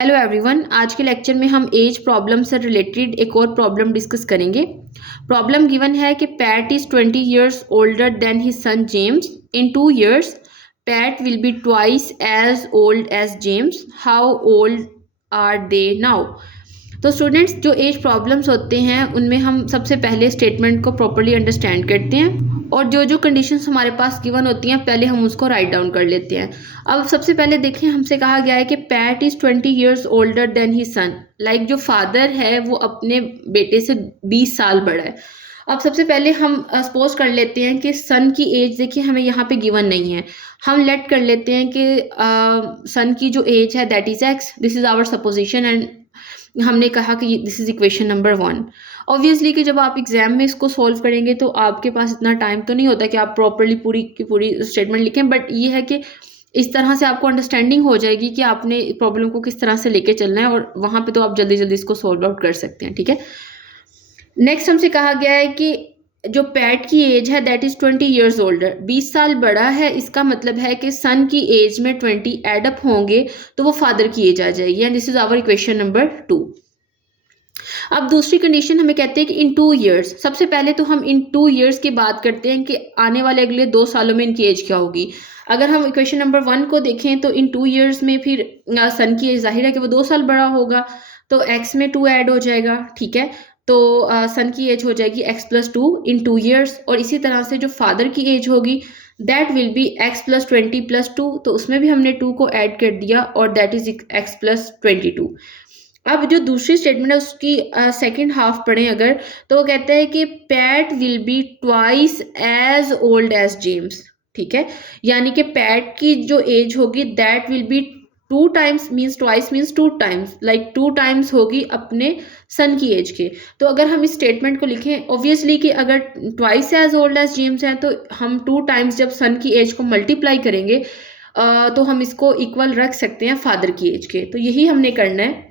Hello everyone, आज के lecture में हम एज प्रॉब्लम से रिलेटेड एक और प्रॉब्लम डिस्कस करेंगे। प्रॉब्लम गिवन है कि Pat is 20 years older than his son James. In 2 years Pat will be twice as old as James. How old are they now. तो students, जो age problems होते हैं उनमें हम सबसे पहले स्टेटमेंट को प्रॉपर्ली अंडरस्टैंड करते हैं और जो जो कंडीशंस हमारे पास गिवन होती हैं पहले हम उसको राइट डाउन कर लेते हैं। अब सबसे पहले देखें, हमसे कहा गया है कि Pat is 20 years older than he son. Like जो फादर है वो अपने बेटे से 20 साल बड़ा है। अब सबसे पहले हम सपोज कर लेते हैं कि सन की एज, देखिए हमें यहाँ पे गिवन नहीं है, हम लेट कर लेते हैं कि सन की जो एज है that is X. This is our supposition and हमने कहा कि this is equation number 1। Obviously कि जब आप एग्जाम में इसको सॉल्व करेंगे तो आपके पास इतना टाइम तो नहीं होता कि आप प्रॉपरली पूरी की पूरी स्टेटमेंट लिखें, बट ये है कि इस तरह से आपको अंडरस्टैंडिंग हो जाएगी कि आपने प्रॉब्लम को किस तरह से लेके चलना है और वहाँ पे तो आप जल्दी जल्दी इसको सॉल्व आउट कर सकते हैं। ठीक है, नेक्स्ट हमसे कहा गया है कि जो पैट की एज है दैट इज 20 years ओल्डर, 20 साल बड़ा है। इसका मतलब है कि सन की एज में 20 एडअप होंगे तो वो फादर की एज आ जाएगी and this is our equation number 2। अब दूसरी कंडीशन हमें कहते हैं कि इन 2 years, सबसे पहले तो हम इन 2 years की बात करते हैं कि आने वाले अगले 2 सालों में इनकी एज क्या होगी। अगर हम इक्वेशन नंबर 1 को देखें तो इन 2 years में फिर सन की एज जाहिर है कि वो 2 साल बड़ा होगा तो x में 2 ऐड हो जाएगा। ठीक है, तो सन की एज हो जाएगी x + 2 इन 2 years और इसी तरह से जो फादर की एज होगी दैट विल बी x + 20 + 2, तो उसमें भी हमने 2 को ऐड कर दिया और दैट इज x + 22। अब जो दूसरी स्टेटमेंट है उसकी सेकंड हाफ पढ़ें अगर, तो वो कहता है कि Pat will be twice as old as James. ठीक है, यानी कि पैट की जो एज होगी that will be 2 times means twice means 2 times, like 2 times होगी अपने सन की एज के। तो अगर हम इस स्टेटमेंट को लिखें, ऑब्वियसली कि अगर twice as old as James हैं तो हम 2 times जब सन की एज को मल्टीप्लाई करेंगे तो हम इसको इक्वल रख सकते हैं फादर की एज के। तो यही हमने करना है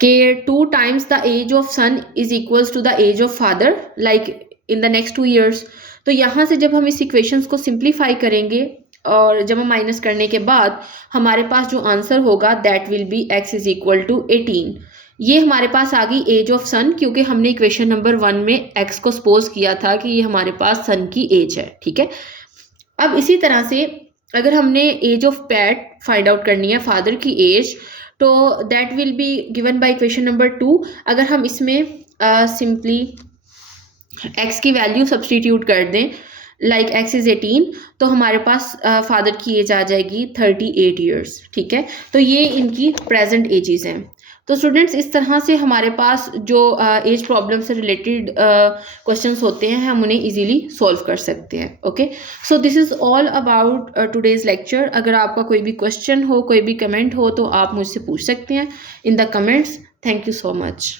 कि 2 times the age of son is equals to the age of father like in the next 2 years। तो यहाँ से जब हम इस इक्वेशंस को सिंप्लीफाई करेंगे और जब हम माइनस करने के बाद हमारे पास जो आंसर होगा that will be x is equal to 18। ये हमारे पास आ गई एज ऑफ सन क्योंकि हमने इक्वेशन नंबर 1 में x को सपोज किया था कि ये हमारे पास सन की एज है। ठीक है, अब इसी तरह से अगर हमने age of Pat find out करनी है, फादर की एज, तो that will be given by equation number 2। अगर हम इसमें सिंपली x की वैल्यू सब्सटीट्यूट कर दें लाइक x इज 18, तो हमारे पास फादर की एज आ जाएगी 38 years। ठीक है, तो ये इनकी प्रेजेंट एजेस हैं। तो स्टूडेंट्स, इस तरह से हमारे पास जो एज प्रॉब्लम से रिलेटेड क्वेश्चंस होते हैं हम उन्हें इजीली सॉल्व कर सकते हैं। Okay, so this is all about today's lecture. अगर आपका कोई भी क्वेश्चन हो, कोई भी कमेंट हो तो आप मुझसे पूछ सकते हैं in the comments. Thank you so much.